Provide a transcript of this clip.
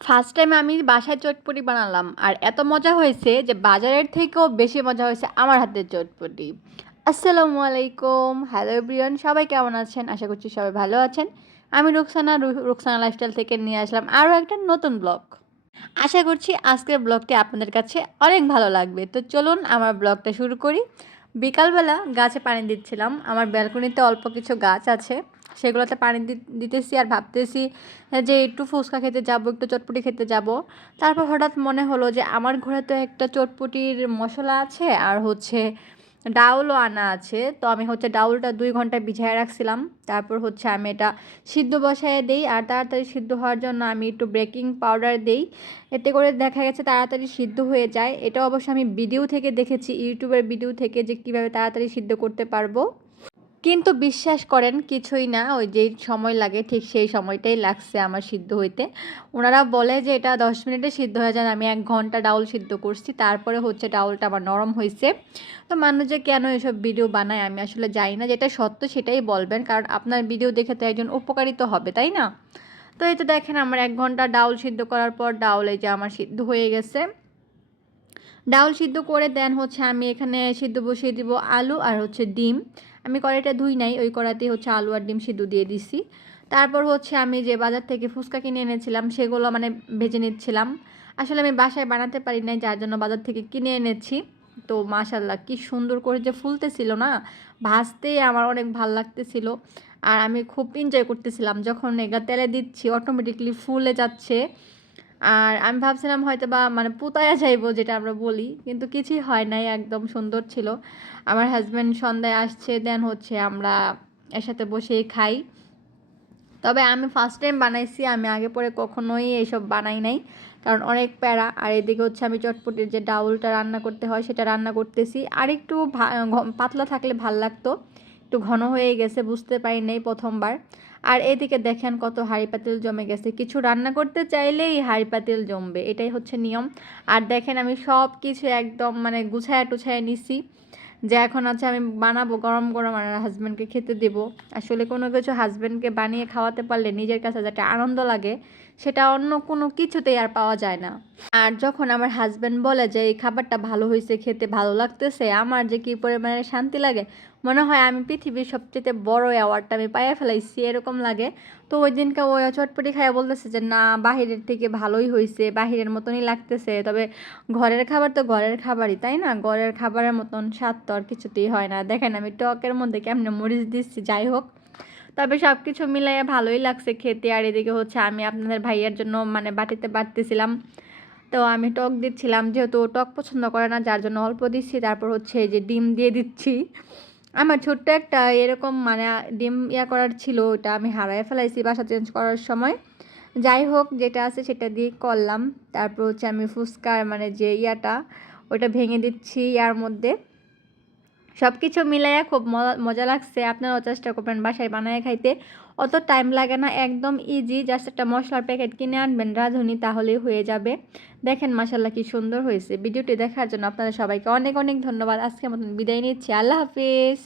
First time আমি বাসায় চটপটি বানালাম আর এত মজা হয়েছে যে বাজারের থেকেও বেশি মজা হয়েছে আমার হাতের চটপটি। আসসালামু আলাইকুম, হ্যালো এভরিওয়ান, সবাই কেমন আছেন? আশা করছি সবাই ভালো আছেন। আমি রুকসানা লাইফস্টাইল থেকে নিয়ে আসলাম আরও একটা নতুন ব্লগ। আশা করছি আজকের ব্লগটি আপনাদের কাছে অনেক ভালো লাগবে। তো চলুন আমার ব্লগটা শুরু করি। বিকালবেলা গাছে পানি দিচ্ছিলাম। আমার ব্যালকনিতে অল্প কিছু গাছ আছে, সেগুলোতে পানি দিতেছি আর ভাবতেছি যে একটু ফুচকা খেতে যাব, একটু চটপটি খেতে যাব। তারপর হঠাৎ মনে হলো যে আমার ঘরে তো একটা চটপটির মশলা আছে আর ডাউলও আনা আছে। তো আমি ডাউলটা 2 ঘন্টা ভিজায় রাখছিলাম। তারপর আমি এটা সিদ্ধ বসায় দেই আর তাড়াতাড়ি সিদ্ধ হওয়ার জন্য আমি একটু বেকিং পাউডার দেই। এতে করে দেখা গেছে তাড়াতাড়ি সিদ্ধ হয়ে যায়। এটা অবশ্য আমি ভিডিও থেকে দেখেছি, ইউটিউবের ভিডিও থেকে, যে কীভাবে তাড়াতাড়ি সিদ্ধ করতে পারবো। কিন্তু বিশ্বাস করেন কিছুই না, ওই যেই সময় লাগে ঠিক সেই সময়টাই লাগছে আমার সিদ্ধ হইতে। ওনারা বলে যে এটা 10 মিনিটে সিদ্ধ হয়ে যায়, আমি 1 ঘন্টা ডাউল সিদ্ধ করছি, তারপরে ডাউলটা আমার নরম হয়েছে। তো মানুষ যে কেন এসব ভিডিও বানায় আমি আসলে জানি না, যেটা সত্য সেটাই বলবেন, কারণ আপনার ভিডিও দেখে তো একজন উপকারিত হবে, তাই না? তো এই তো দেখেন আমার 1 ঘন্টা ডাউল সিদ্ধ করার পর ডাউল এই যে আমার সিদ্ধ হয়ে গেছে। ডাউল সিদ্ধ করে দেন আমি এখানে সিদ্ধ বসিয়ে দিব আলু আর ডিম। আমি কড়াইটা ধুই নাই, ওই কড়াইতেই আলু আর ডিম সিদ্ধ দিয়ে দিছি। তারপর আমি যে বাজার থেকে ফুচকা কিনে এনেছিলাম সেগুলো মানে ভেজে নিচ্ছিলাম। আসলে আমি বাসায় বানাতে পারি নাই, যার জন্য বাজার থেকে কিনে এনেছি। তো মাশাল্লাহ কি সুন্দর করে যে ফুলতেছিল না, ভাজতেই আমার অনেক ভাল লাগতেছিল। আর আমি খুব এনজয় করতেছিলাম, যখন এগুলো তেলে দিচ্ছি অটোমেটিকলি ফুলে যাচ্ছে। আর আমি ভাবছিলাম হয়তোবা মানে পুতায়া যাইবো, যেটা আমরা বলি, কিন্তু কিছুই হয় নাই, একদম সুন্দর ছিল। আমার হাজব্যান্ড সন্ধ্যায় আসছে, দেন আমরা এর সাথে বসেই খাই। তবে আমি ফার্স্ট টাইম বানাইছি, আমি আগে পরে কখনোই এইসব বানাই নাই, কারণ অনেক প্যারা। আর এদিকে আমি চটপটির যে ডাউলটা রান্না করতে হয় সেটা রান্না করতেছি। আর একটু পাতলা থাকলে ভাল লাগতো, একটু ঘন হয়ে গেছে, বুঝতে পারি নাই প্রথমবার। আর এদিকে দেখেন কত হাঁড়ি পাতিল জমে গেছে, কিছু রান্না করতে চাইলেই হাঁড়ি পাতিল জমবে, এটাই নিয়ম। আর দেখেন আমি সব কিছু একদম মানে গুছায়া টুছায়া নিছি, যে এখন আমি বানাবো গরম গরম আর হাজব্যান্ডকে খেতে দেব। আসলে কোনো কিছু হাজব্যান্ডকে বানিয়ে খাওয়াতে পারলে নিজের কাছে যেটা আনন্দ লাগে সেটা অন্য কোনো কিছুতেই আর পাওয়া যায় না। আর যখন আমার হাজব্যান্ড বলে যে এই খাবারটা ভালো হয়েছে, খেতে ভালো লাগতেছে, আমার যে কী পরিমাণে শান্তি লাগে, মনে হয় আমি পৃথিবীর সবচেয়ে বড় অ্যাওয়ার্ডটা আমি পাইয়া ফেলাইছি, এরকম লাগে। তো ওই দিনকে ওই চটপটি খাইয়া বলতেছে যে না, বাহিরের থেকে ভালোই হয়েছে, বাহিরের মতনই লাগতেছে, তবে ঘরের খাবার তো ঘরের খাবারই, তাই না? ঘরের খাবারের মতন স্বাদ তো আর কিছুতেই হয় না। দেখেন আমি টকের মধ্যে কেমনে মরিচ দিচ্ছি, যাই হোক, তবে সব কিছু মিলাইয়া ভালোই লাগছে খেতে। আর এদিকে আমি আপনাদের ভাইয়ার জন্য মানে বাটিতে বাটতেছিলাম। তো আমি টক দিচ্ছিলাম, যেহেতু ও টক পছন্দ করে না, যার জন্য অল্প দিচ্ছি। তারপর এই যে ডিম দিয়ে দিচ্ছি। আমার ছোট্ট একটা এরকম মানে ডিম করার ছিল, ওটা আমি হারায় ফেলাইছি বাসা চেঞ্জ করার সময়। যাই হোক, যেটা আছে সেটা দিয়ে করলাম। তারপর আমি ফুচকার মানে যে ওটা ভেঙে দিচ্ছি ইয়ার মধ্যে। সব কিছু মিলাইয়া খুব মজা লাগছে। আপনারাও চেষ্টা করবেন বাসায় বানায় খাইতে, অত টাইম লাগে না, একদম ইজি। জাস্ট একটা মশলার প্যাকেট কিনে আনবেন রাঁধুনি, তাহলেই হয়ে যাবে। দেখেন মাশাল্লাহ কি সুন্দর হয়েছে। ভিডিওটি দেখার জন্য আপনাদের সবাইকে অনেক অনেক ধন্যবাদ। আজকের মতন বিদায় নিচ্ছি, আল্লাহ হাফিজ।